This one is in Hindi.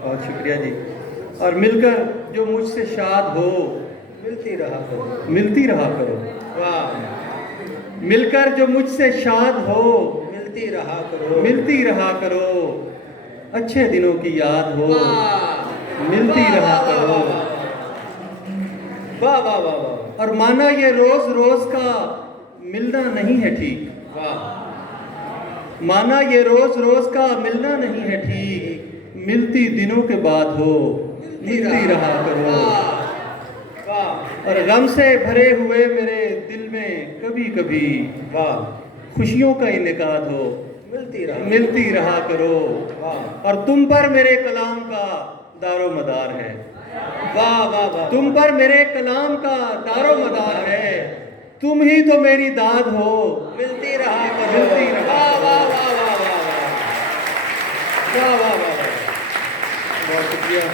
बहुत शुक्रिया जी। और मिलकर जो मुझसे शाद हो, मिलती रहा करो। मिलती रहा करो। वाह। मिलकर जो मुझसे शाद हो, मिलती रहा करो। मिलती रहा करो। अच्छे दिनों की याद हो, वाह मिलती वाह रहा वाह वाह करो। वाह वाह वाह वाह। और माना ये रोज रोज का मिलना नहीं है ठीक, वाह। माना ये रोज रोज का मिलना नहीं है ठीक, मिलती दिनों के बाद हो, मिलती रहा करो। वाह वाह। और गम से भरे हुए मेरे दिल में कभी कभी वाह। खुशियों का इनेकाद हो, मिलती रहा करो। वाह और तुम पर मेरे कलाम का दारो मदार है, वाह वाह वाह। तुम पर मेरे कलाम का दारो मदार है। तुम ही तो मेरी दाद हो, मिलती रहा करो। मिलती रहा वाह करो। वाह वाह वाह वाह वाह वाह वाह वाह। बहुत शुक्रिया।